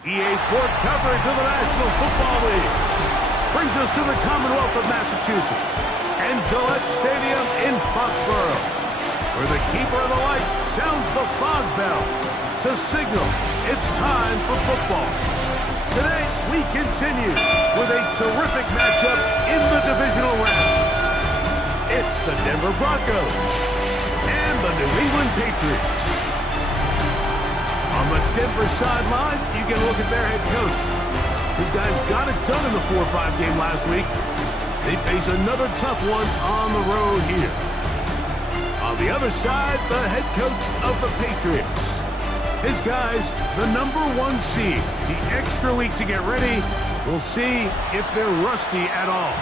EA Sports coverage of the National Football League brings us to the Commonwealth of Massachusetts and Gillette Stadium in Foxborough, where the keeper of the light sounds the fog bell to signal it's time for football. Today, we continue with a terrific matchup in the divisional round. It's the Denver Broncos and the New England Patriots. On the Denver sideline, you can look at their head coach. These guys got it done in the 4-5 game last week. They face another tough one on the road here. On the other side, the head coach of the Patriots. His guys, the #1 seed, the extra week to get ready. We'll see if they're rusty at all.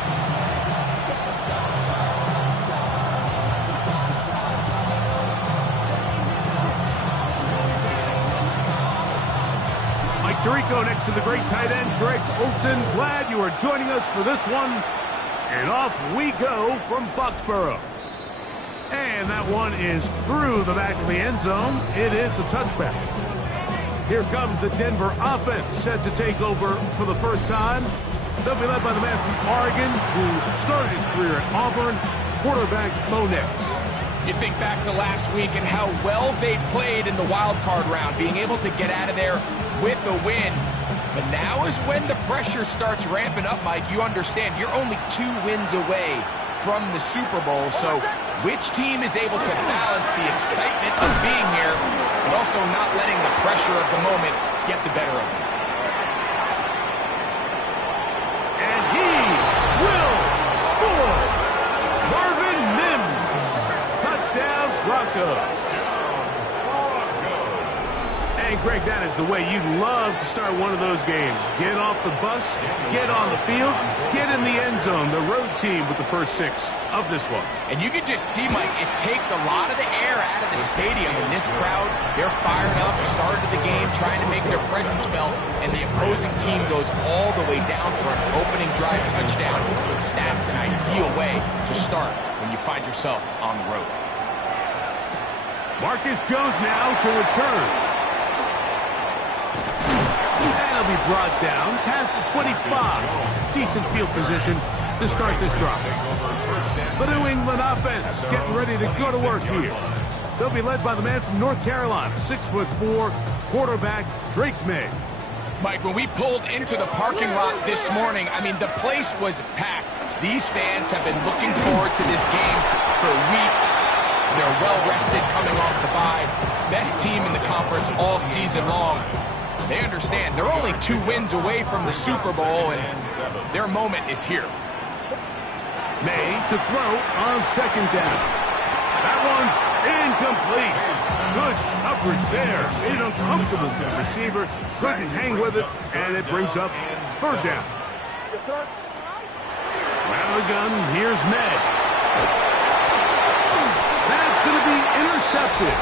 Mike Tirico next to the great tight end, Greg Olsen. Glad you are joining us for this one. And off we go from Foxborough. And that one is through the back of the end zone. It is a touchback. Here comes the Denver offense, set to take over for the first time. They'll be led by the man from Oregon who started his career at Auburn, quarterback Bo Nix. You think back to last week and how well they played in the wild card round, being able to get out of there with a win. But now is when the pressure starts ramping up, Mike. You understand you're only 2 wins away from the Super Bowl. So which team is able to balance the excitement of being here, but also not letting the pressure of the moment get the better of them? And he will score. Marvin Mims. Touchdown Broncos. And Greg, that is the way you'd love to start one of those games. Get off the bus, get on the field, get in the end zone. The road team with the first 6 of this one. And you can just see, Mike, it takes a lot of the air out of the stadium. And this crowd, they're fired up, started the game, trying to make their presence felt. And the opposing team goes all the way down for an opening drive touchdown. That's an ideal way to start when you find yourself on the road. Marcus Jones now to return. That'll be brought down past the 25. Decent field position to start this drive. The New England offense getting ready to go to work here. They'll be led by the man from North Carolina, 6'4", quarterback Drake May. Mike, when we pulled into the parking lot this morning, I mean, the place was packed. These fans have been looking forward to this game for weeks. They're well-rested coming off the bye. Best team in the conference all season long. They understand they're only 2 wins away from the Super Bowl, and their moment is here. May to throw on 2nd down. That one's incomplete. Good coverage there. Made it uncomfortable for the receiver. Couldn't hang with it, and it brings up 3rd down. Out of the gun, here's May. That's going to be intercepted.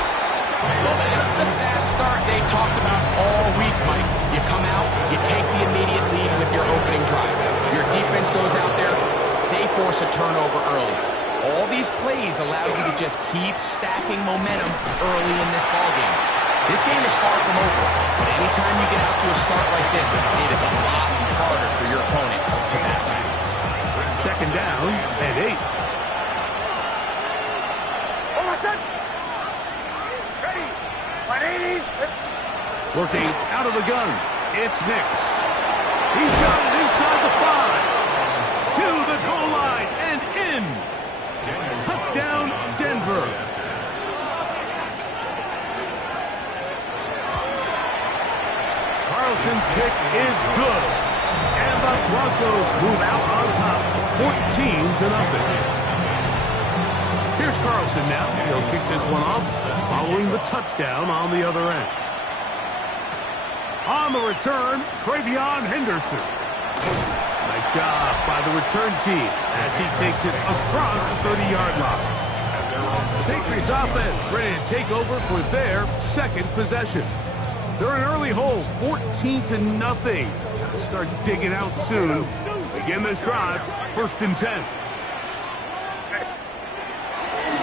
Well, that's the fast start they talked about all week, Mike. You come out, you take the immediate lead with your opening drive. Your defense goes out there, they force a turnover early. All these plays allow you to just keep stacking momentum early in this ballgame. This game is far from over, but anytime you get out to a start like this, it is a lot harder for your opponent to battle back. 2nd down and 8. Working out of the gun, it's Nix. He's got it inside the 5. To the goal line and in. Touchdown, Denver. Carlson's kick is good. And the Broncos move out on top, 14-0. Here's Carlson now. He'll kick this one off, following the touchdown on the other end. On the return, Travion Henderson. Nice job by the return team as he takes it across the 30-yard line. The Patriots offense ready to take over for their 2nd possession. They're in an early hole, 14-0. Gotta start digging out soon. Begin this drive, 1st and 10.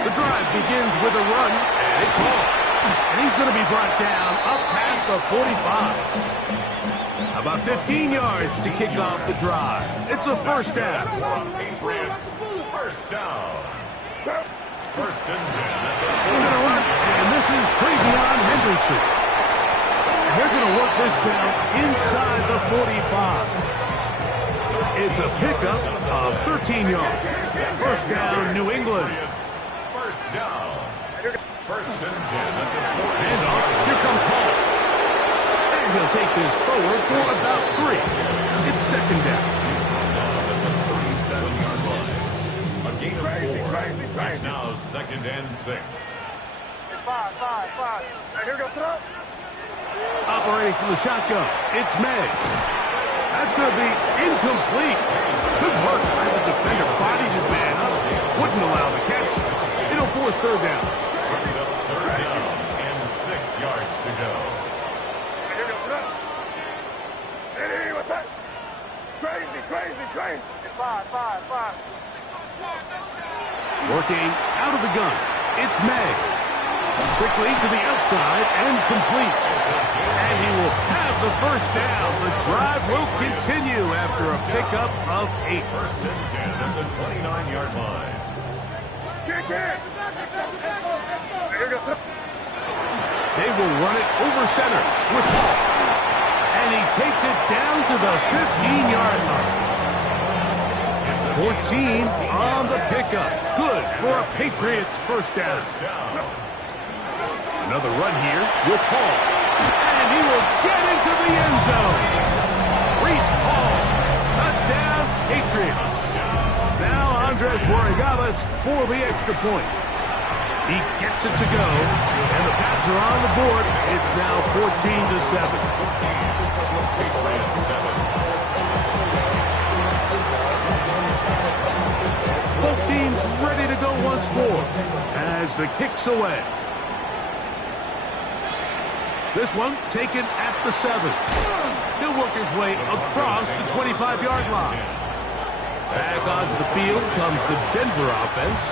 The drive begins with a run, and it's Hall. And he's going to be brought down up past the 45. About 15 yards to kick off the drive. It's a first down. Patriots, first down. First and 10. And this is Travion Henderson. And they're going to work this down inside the 45. It's a pickup of 13 yards. First down, New England. First down. First and 10 at the 40. Handoff. Here comes Hall. And he'll take this forward for about 3. It's second down. 37-yard line. A gain of 4. It's now second and 6. Five. Here goes throw. Operating from the shotgun. It's May. That's going to be incomplete. Good work by the defender. Bodied his man up. Wouldn't allow the catch. It'll force third down. Third down and 6 yards to go. Here goes throw. Hey, what's that? Crazy. Five. Working out of the gun. It's May. Quickly to the outside and complete. And he will have the first down. The drive will continue after a pickup of 8. First and 10 at the 29-yard line. Kick it. Here goes throw. They will run it over center with Hall. And he takes it down to the 15-yard line. 14 on the pickup. Good for a Patriots first down. Another run here with Hall. And he will get into the end zone. Breece Hall. Touchdown, Patriots. Now Andres Borregales for the extra point. He gets it to go. And the Pats are on the board. It's now 14-7. Patriots 7. Both teams ready to go once more as the kick's away. This one taken at the 7. He'll work his way across the 25-yard line. Back onto the field comes the Denver offense.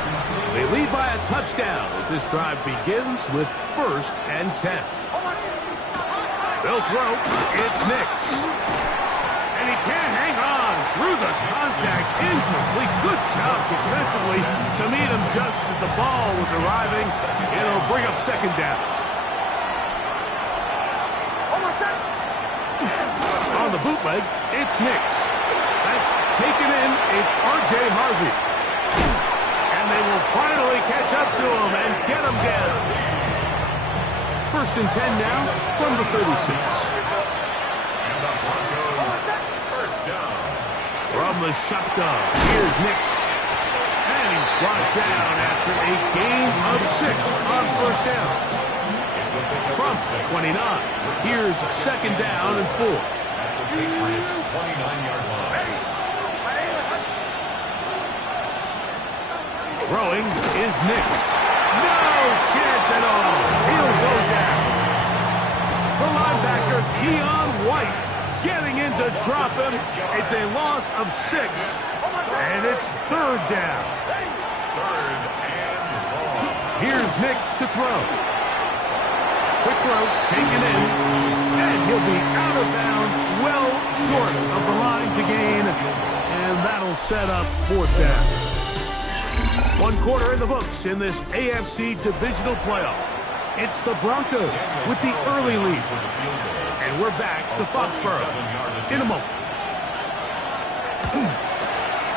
They lead by a touchdown as this drive begins with first and 10. They'll throw. It's Nix. And he can't hang on through the contact. Incomplete. Good job defensively to meet him just as the ball was arriving. It'll bring up second down. On the bootleg, it's Nix. That's taken in. It's R.J. Harvey. And they will finally catch up to him and get him down. First and 10 now from the 36. From the shotgun, here's Nix. And he's brought down after a gain of 6 on first down. From 29, here's second down and 4. Patriots 29-yard line. Throwing is Nix. No chance at all. He'll go down. The linebacker, Keon White, getting in to drop him. It's a loss of 6, and it's third down. Third and long. Here's Nix to throw. Quick throw, taken in, and he'll be out of bounds, well short of the line to gain, and that'll set up fourth down. 1 quarter in the books in this AFC divisional playoff. It's the Broncos with the early lead. And we're back to Foxborough in a moment.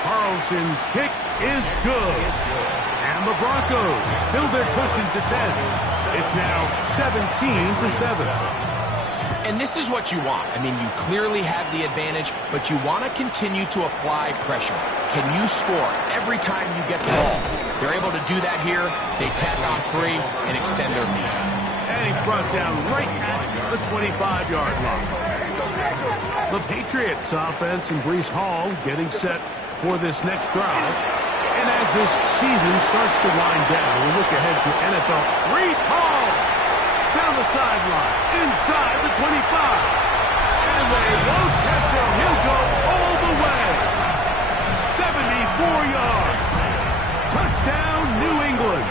Carlson's kick is good. And the Broncos fill their cushion to 10. It's now 17-7. And this is what you want. I mean, you clearly have the advantage, but you want to continue to apply pressure. Can you score every time you get the ball? They're able to do that here. They tack on 3 and extend their lead. And he's brought down right at the 25-yard line. The Patriots offense and Breece Hall getting set for this next drive. And as this season starts to wind down, we look ahead to NFL. Breece Hall down the sideline, inside the 25. And they won't catch him. He'll go all the way. 74 yards. Touchdown, New England.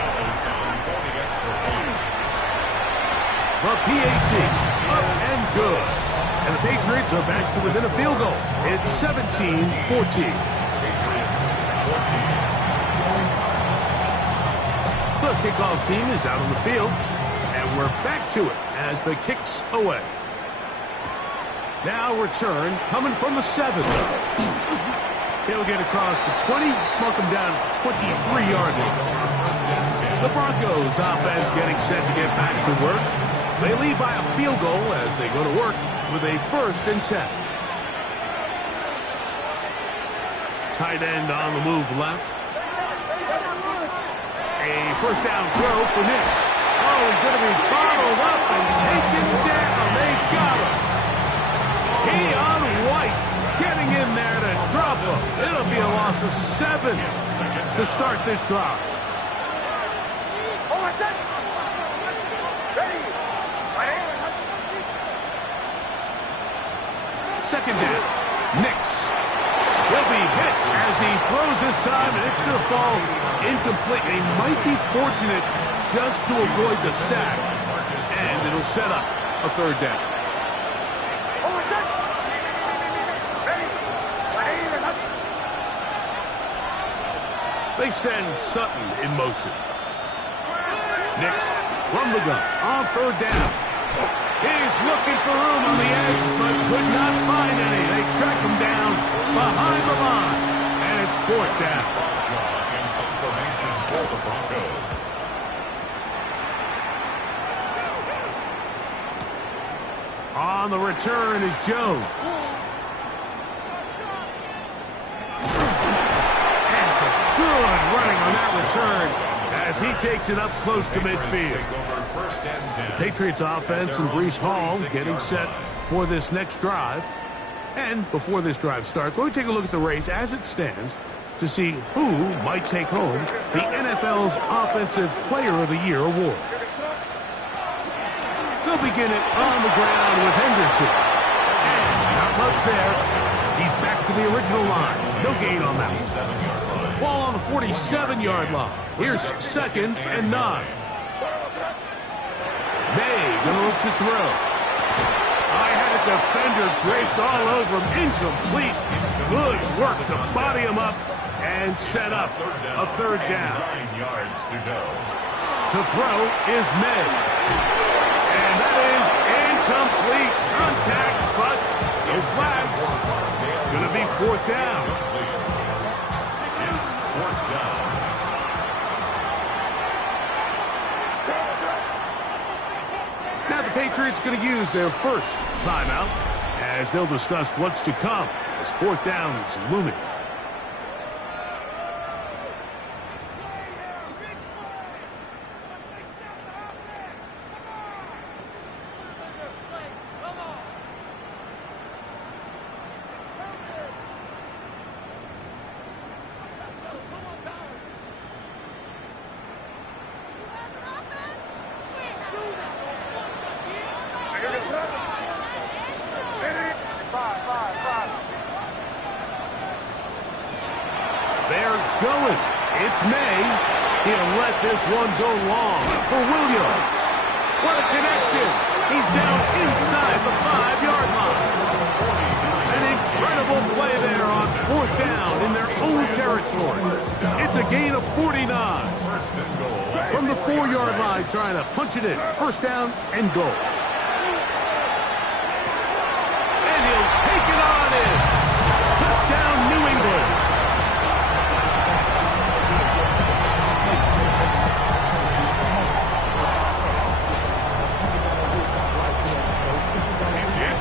The PAT, up and good. And the Patriots are back to within a field goal. It's 17-14. The kickoff team is out on the field, and we're back to it as the kick's away. Now return coming from the 7. He'll get across the 20, mark him down at the 23-yard line. The Broncos offense getting set to get back to work. They lead by a field goal as they go to work with a 1st and 10. Tight end on the move left. A 1st down throw for Nix. Oh, he's going to be bottled up and taken down. They got him. Keon White getting in there to drop him. It'll be a loss of 7 to start this drive. 2nd down. Nix. He'll be hit as he throws this time, and it's going to fall incomplete. He might be fortunate just to avoid the sack, and it'll set up a 3rd down. They send Sutton in motion. Nix from the gun on 3rd down. He's looking for room on the edge, but could not find any. They track him down behind the line, and it's 4th down. In confirmation for the Broncos. On the return is Jones. And some good running on that return as he takes it up close to midfield. The Patriots offense and Breece Hall getting set for this next drive. And before this drive starts, we'll take a look at the race as it stands to see who might take home the NFL's Offensive Player of the Year award. They'll begin it on the ground with Henderson. And not much there. He's back to the original line. No gain on that one. Ball on the 47-yard line. Here's 2nd and 9. May gonna look to throw. I had a defender draped all over him. Incomplete. Good work to body him up and set up a 3rd down. 9 yards to go. To throw is May. And that is incomplete contact, but no flags. It's going to be 4th down. It's 4th down. Now the Patriots going to use their 1st timeout as they'll discuss what's to come as 4th down is looming. They're going. It's May. He'll let this one go long for Williams. What a connection. He's down inside the 5-yard line. An incredible play there on 4th down in their own territory. It's a gain of 49. From the 4-yard line, trying to punch it in. 1st down and goal. And he'll take it on in. Touchdown, New England.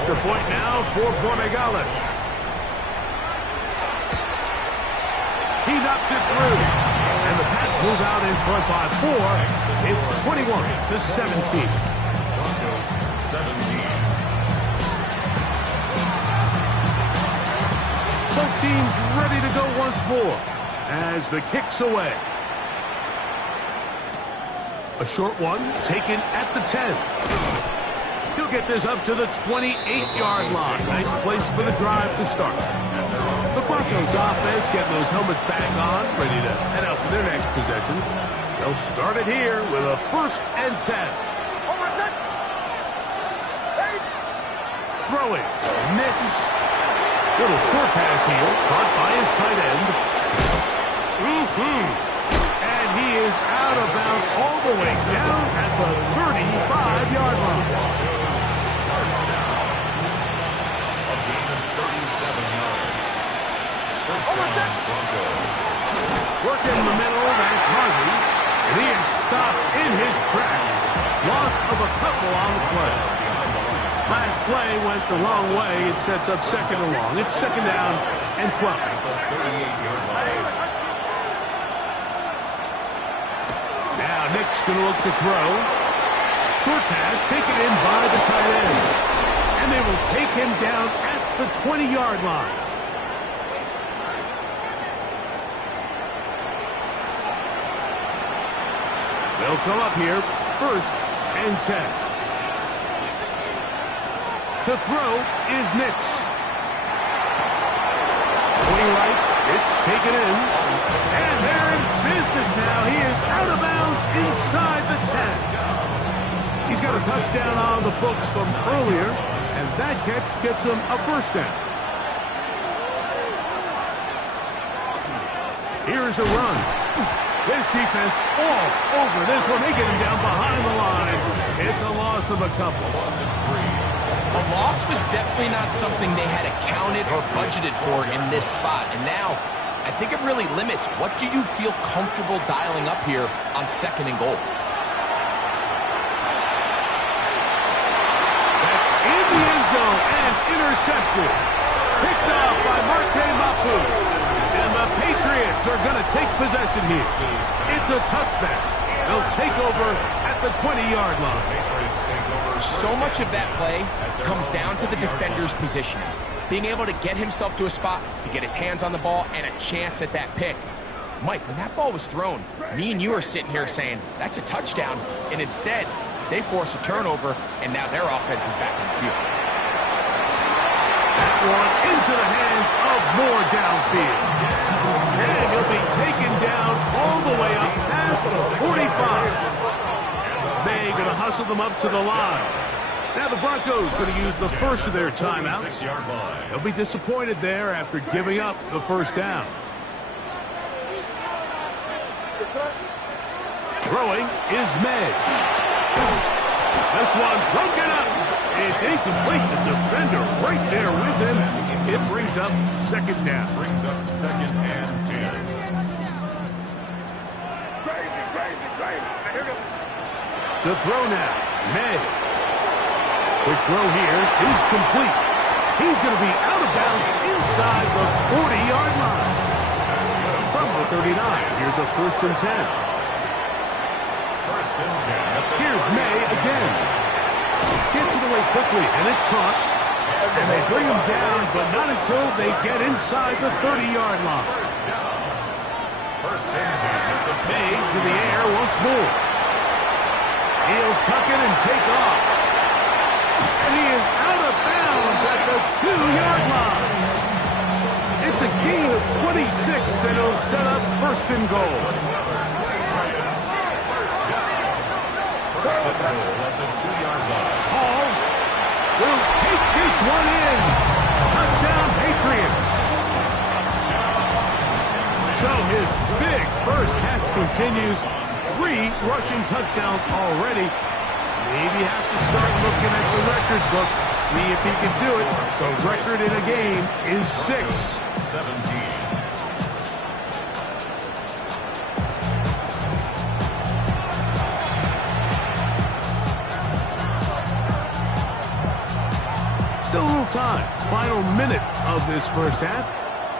The point now for Borregales. He knocks it through. And the Pats move out in front by 4. It's 21-17. Broncos 17. Both teams ready to go once more as the kick's away. A short one taken at the 10. He'll get this up to the 28-yard line. Nice place for the drive to start. The Broncos offense getting those helmets back on, ready to head out for their next possession. They'll start it here with a 1st and 10. throwing. Nix. Little short pass here, caught by his tight end. And he is out of bounds all the way down at the 35-yard line. First down. A gain of 37 yards. First down, Broncos. Working in the middle, that's Harvey. And he is stopped in his tracks. Loss of a couple on the play. Last play went the wrong way. It sets up second and long. It's second down and 12. Now Nick's going to look to throw. Short pass taken in by the tight end. And they will take him down at the 20-yard line. They'll come up here, first and 10. To throw is Nix. Going right, it's taken in. And they're in business now. He is out of bounds inside the 10. He's got a touchdown on the books from earlier, and that catch gets him a first down. Here's a run. This defense all over this one. They get him down behind the line. It's a loss of a couple. A loss was definitely not something they had accounted or budgeted for in this spot. And now, I think it really limits what do you feel comfortable dialing up here on second and goal. That's in the end zone and intercepted. Picked off by Marte Mapu. And the Patriots are going to take possession here. It's a touchback. They'll take over at the 20-yard line. So much of that play comes down to the defender's positioning. Being able to get himself to a spot, to get his hands on the ball, and a chance at that pick. Mike, when that ball was thrown, me and you are sitting here saying, that's a touchdown. And instead, they force a turnover, and now their offense is back in the field. That one into the hands of Moore downfield. And he'll be taken down all the way up past the 45. May going to hustle them up to the line. Now the Broncos going to use the first of their timeouts. They'll be disappointed there after giving up the first down. Throwing is May. This one broken up. It's incomplete. The defender right there with him. It brings up second down. Brings up second and 10. To throw now, May. Quick throw here is complete. He's going to be out of bounds inside the 40-yard line. From the 39, here's a first and 10. First and 10. Here's May again. Gets it away quickly, and it's caught. And they bring him down, but not until they get inside the 30-yard line. First and 10. May to the air once more. He'll tuck it and take off. And he is out of bounds at the 2-yard line. It's a gain of 26, and it'll set up first and goal. First and goal at the 2-yard line. Hall will take this one in. Touchdown, Patriots. So his big first half continues. 3 rushing touchdowns already. Maybe have to start looking at the record book. See if he can do it. The record in a game is 6. 17. Still a little time. Final minute of this first half.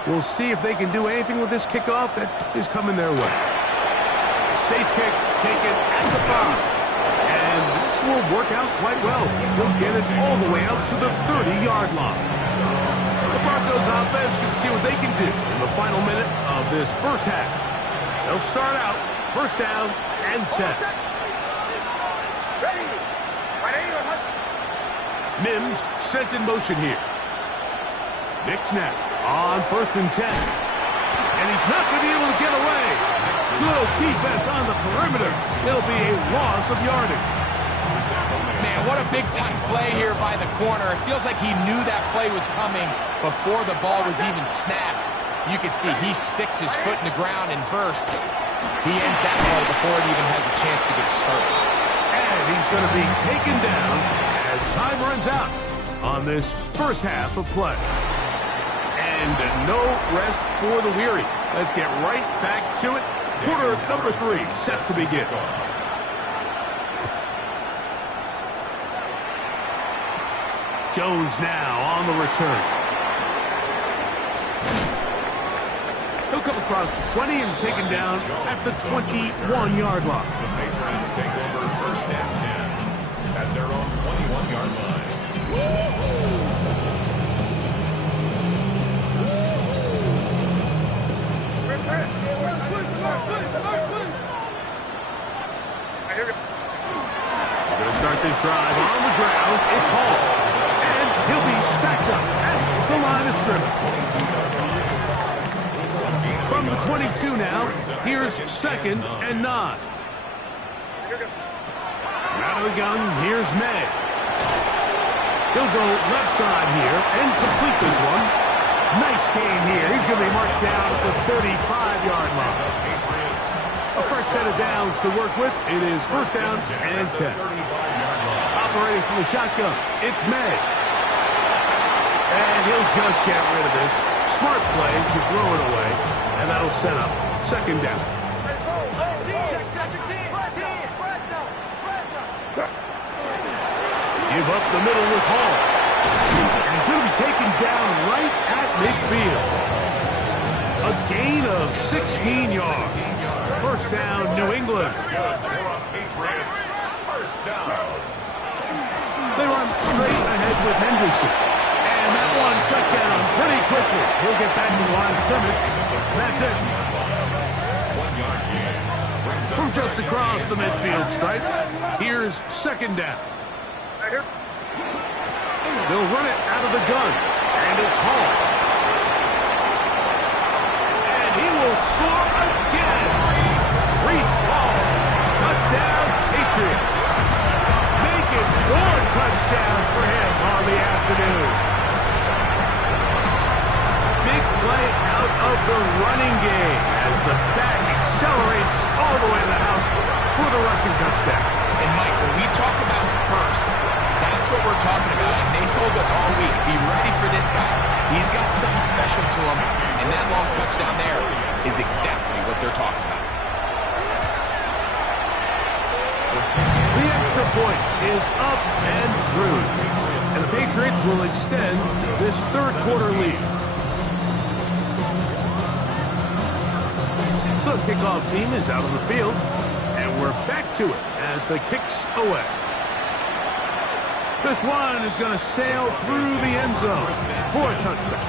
We'll see if they can do anything with this kickoff that is coming their way. Safe kick taken at the 5. And this will work out quite well. He'll get it all the way out to the 30-yard line. The Broncos offense can see what they can do in the final minute of this first half. They'll start out first down and 10. Mims sent in motion here. Nick snap on first and 10. And he's not going to be able to get away. Good defense on the perimeter. It'll be a loss of yardage. Man, what a big-time play here by the corner. It feels like he knew that play was coming before the ball was even snapped. You can see he sticks his foot in the ground and bursts. He ends that play before it even has a chance to get started. And he's going to be taken down as time runs out on this first half of play. And no rest for the weary. Let's get right back to it. Quarter number 3 set to begin. Jones now on the return. He'll come across the 20 and taken down at the 21-yard line. The Patriots take over first and 10 at their own 21-yard line. We're going to start this drive on the ground. It's Hall. And he'll be stacked up at the line of scrimmage. From the 22 now, here's 2nd and 9. Out of the gun, here's May. He'll go left side here and complete this one. Nice gain here. He's going to be marked down at the 35-yard line. A fresh set of downs to work with. It is first down and 10. Operating from the shotgun, it's May. And he'll just get rid of this. Smart play to throw it away. And that'll set up 2nd down. Give up the middle with Hall. And he's going to be taken down right at midfield. A gain of 16 yards. First down, New England. Patriots, first down. They run straight ahead with Henderson. And that one shut down pretty quickly. He'll get back to the line of scrimmage. That's it. 1 yard gain. From just across the midfield stripe, here's 2nd down. They'll run it out of the gun. And it's Hall. And he will score again. Reese Hall. Touchdown, Patriots. Making 4 touchdowns for him on the afternoon. Big play out of the running game as the back accelerates all the way to the house for the rushing touchdown. And Mike, when we talk about burst, that's what we're talking about. And they told us all week, be ready for this guy. He's got something special to him. And that long touchdown there is exactly what they're talking about. The extra point is up and through. And the Patriots will extend this 3rd quarter lead. The kickoff team is out on the field. And we're back to it as the kick's away. This one is going to sail through the end zone for a touchdown.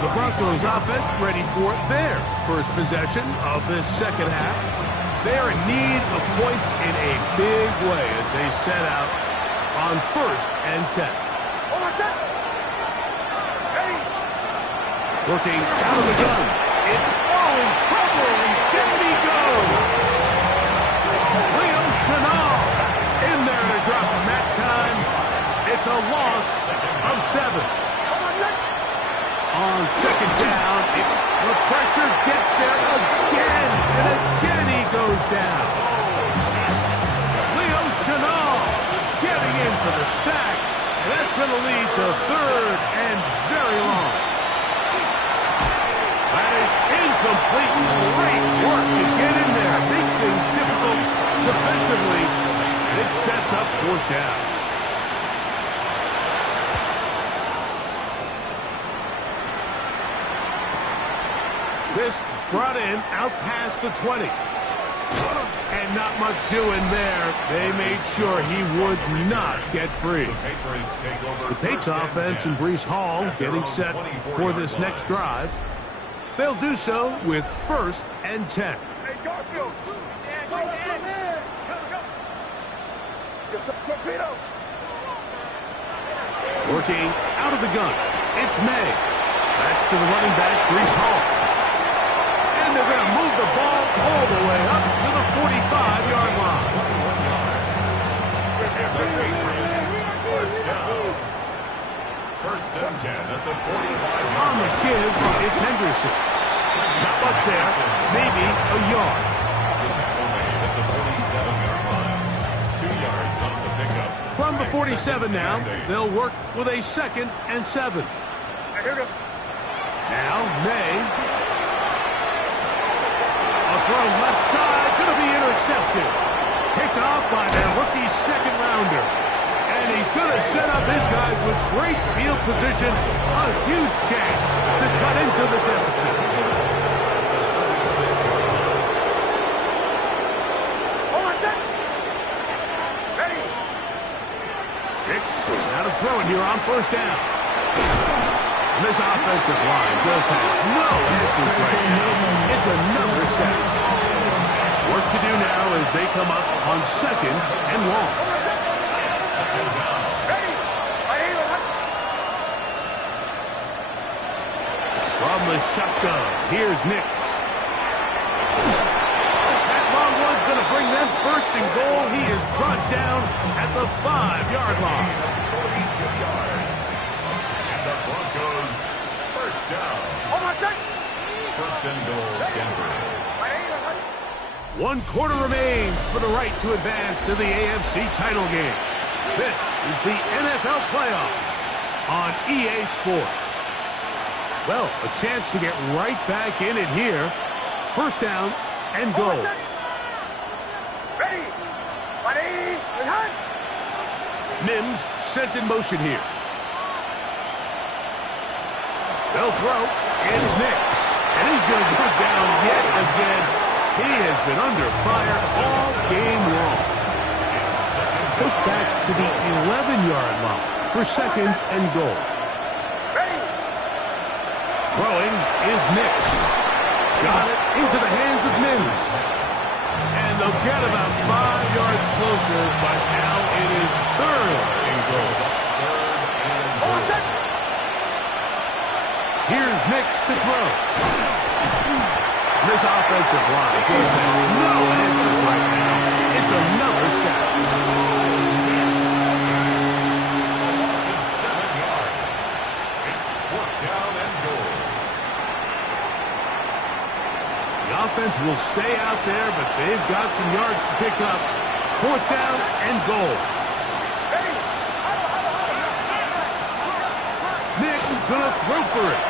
The Broncos offense ready for their first possession of this 2nd half. They are in need of points in a big way as they set out on 1st and 10. Looking out of the gun. It's all in trouble, and down he goes. Leo Chenal in there to drop him that time. It's a loss of 7. On 2nd down, the pressure gets there again, and again he goes down. Leo Chenal getting in for the sack, and that's going to lead to 3rd and very long. That is incomplete. Great work to get in there. Make things difficult defensively. It sets up 4th down. This brought in out past the 20. And not much doing there. They made sure he would not get free. The Patriots offense and Breece Hall getting set for this next drive. They'll do so with 1st and 10. Working out of the gun. It's May. That's to the running back, Breece Hall. And they're going to move the ball all the way up to the 45-yard line. and 10 at the 45. On the give, it's Henderson. Not much there. Maybe a yard. The tackle made at the 47-yard line. 2 yards on the pickup. From the 47 now, they'll work with a 2nd and 7. Now, May. A throw left side, going to be intercepted. Picked off by their rookie second-rounder. And he's going to set up his guys with great field position. A huge chance to cut into the deficit. Hicks out of throwing here on 1st down. And this offensive line just has no answers right now. It's another sack. Work to do now as they come up on 2nd and long. From the shotgun, here's Nix. That long one's going to bring them 1st and goal. He is brought down at the 5-yard line. 42 yards. And the Broncos 1st down. 1st and goal, Denver. 1 quarter remains for the right to advance to the AFC title game. This is the NFL playoffs on EA Sports. Well, a chance to get right back in it here. 1st down and goal. Mims sent in motion here. They'll throw. It's Nix. And he's going to go down yet again. He has been under fire all game long. Push back to the 11-yard line for 2nd and goal. Throwing is Nix. Got it into the hands of Mims. And they'll get about 5 yards closer, but now it is 3rd and goal. Here's Nix to throw. This offensive line just has no answers right now. It's another sack. Loss of 7 yards. It's 4th down and goal. The offense will stay out there, but they've got some yards to pick up. 4th down and goal. Nix gonna throw for it.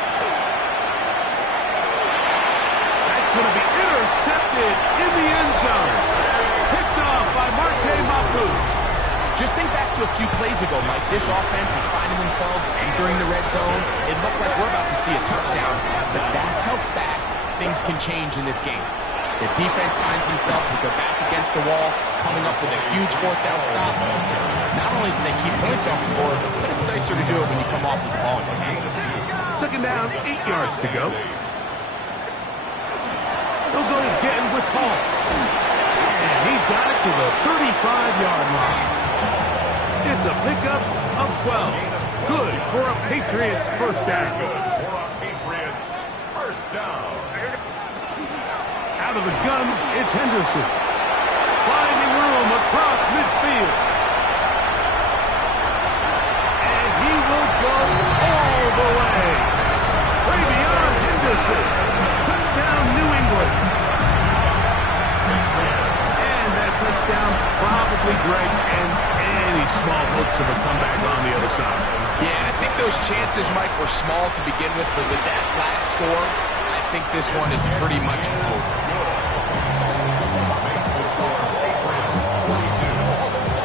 That's gonna be intercepted in the end zone. Picked off by Marte Mapu. Just think back to a few plays ago, Mike. This offense is finding themselves entering the red zone. It looked like we're about to see a touchdown, but that's how fast things can change in this game. The defense finds themselves with their back against the wall, coming up with a huge 4th down stop. Not only do they keep points off the board, but it's nicer to do it when you come off with the ball in your hand. 2nd down, 8 yards to go. They'll go again with Hall. And he's got it to the 35-yard line. It's a pickup of 12. Good for a Patriots 1st down. Good for a Patriots 1st down. Out of the gun, it's Henderson. Finding room across midfield. And he will go all the way. Way beyond Henderson. Touchdown, New England. And that touchdown probably, Greg, ends any small hopes of a comeback on the other side. Yeah, I think those chances, Mike, were small to begin with, but with that last score, I think this one is pretty much over. Makes the score Patriots 42,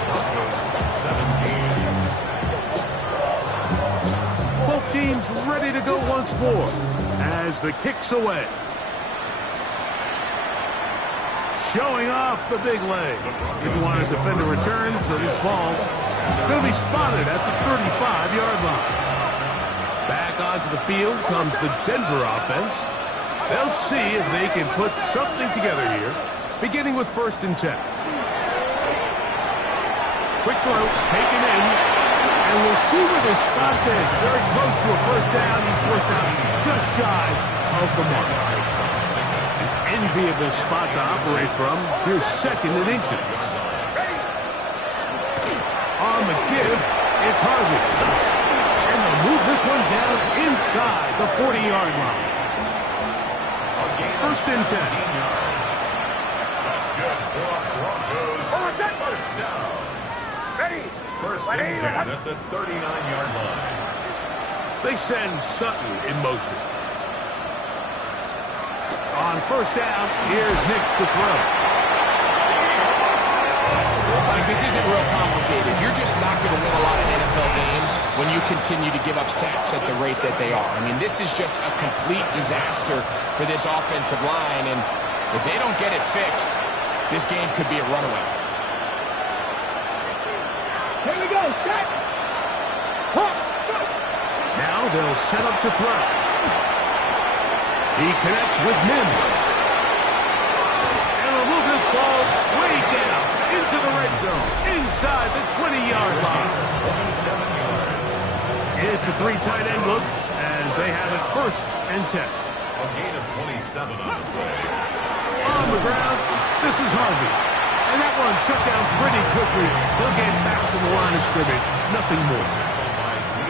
Broncos 17. Both teams ready to go once more as the kick's away. Showing off the big leg. Didn't want to defend a return, so this ball going to be spotted at the 35-yard line. Back onto the field comes the Denver offense. They'll see if they can put something together here, beginning with 1st and 10. Quick throw, taken in, and we'll see where this spot is. Very close to a 1st down. He's forced out just shy of the mark. An enviable spot to operate from. Here's 2nd and inches. On the give, it's Harvey. And they'll move this one down inside the 40-yard line. First and 10. That's good for Broncos. First down. Ready. First and 10 at the 39-yard line. They send Sutton in motion. On first down, here's Hicks to throw. Like, this isn't real complicated. You're just not going to win a lot of NFL games when you continue to give up sacks at the rate that they are. I mean, this is just a complete disaster for this offensive line, and if they don't get it fixed, this game could be a runaway. Here we go. Set. Now they'll set up to throw. He connects with Mims. And will move this ball way down into the red zone, inside the 20-yard line. 27 yards. It's a three tight end look as they have it first and 10. A gain of 27 on the play. On the ground, this is Harvey. And that one shut down pretty quickly. He'll get back to the line of scrimmage. Nothing more.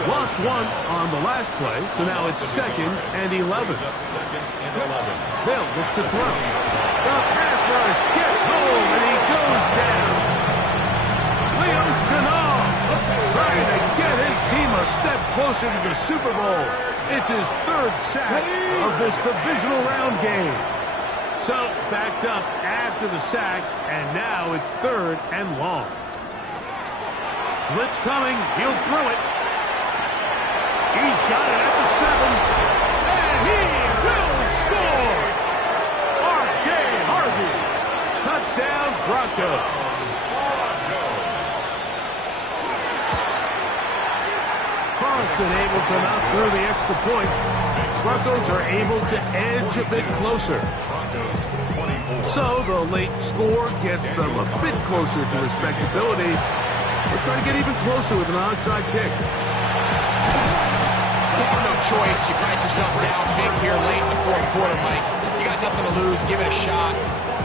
Lost one on the last play, so now it's second and 11. Second and 11. They'll look to throw. The pass rush gets home, and he goes down. Leo Chenal trying to get his team a step closer to the Super Bowl. It's his third sack of this divisional round game. So, backed up after the sack, and now it's third and long. Blitz coming. He'll throw it. He's got it at the 7. And he will score! R.J. Harvey. Touchdown, Broncos. Carlson able to knock through the extra point. Broncos are able to edge a bit closer. So the late score gets them a bit closer to respectability. We're trying to get even closer with an onside kick. No choice. You find yourself down big here late in the fourth quarter, Mike. You got nothing to lose. Give it a shot.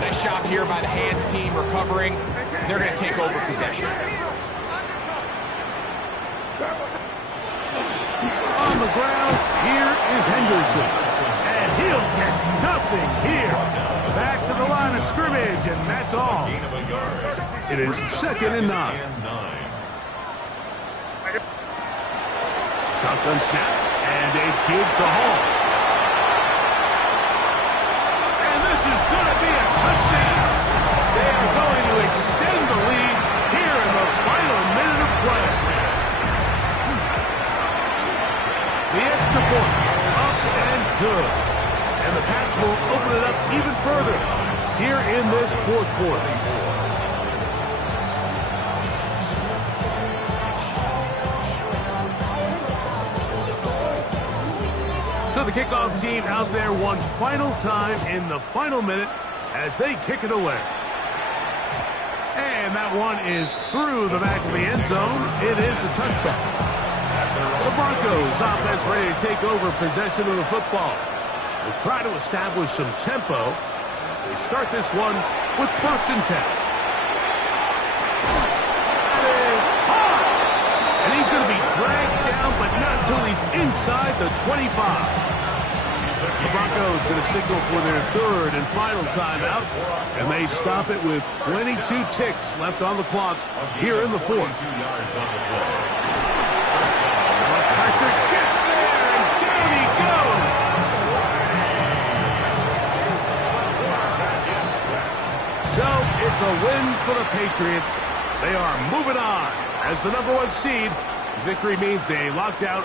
Nice job here by the hands team recovering. They're going to take over possession. On the ground, here is Henderson. And he'll get nothing here. Back to the line of scrimmage, and that's all. It is second and 9. Shotgun snap, and a give to Hall. And this is going to be a touchdown. They are going to extend the lead here in the final minute of play. The extra point, up and good. And the Pats will open it up even further here in this fourth quarter. So the kickoff team out there one final time in the final minute as they kick it away. And that one is through the back of the end zone. It is a touchback. The Broncos offense ready to take over possession of the football. They'll try to establish some tempo as they start this one with first and 10. That is hard. And he's going to be dragged down, but not until he's inside the 25. The Broncos going to signal for their third and final timeout, and they stop it with 22 ticks left on the clock here in the fourth. Pressure gets there, and down he goes. So it's a win for the Patriots. They are moving on as the #1 seed. Victory means they locked out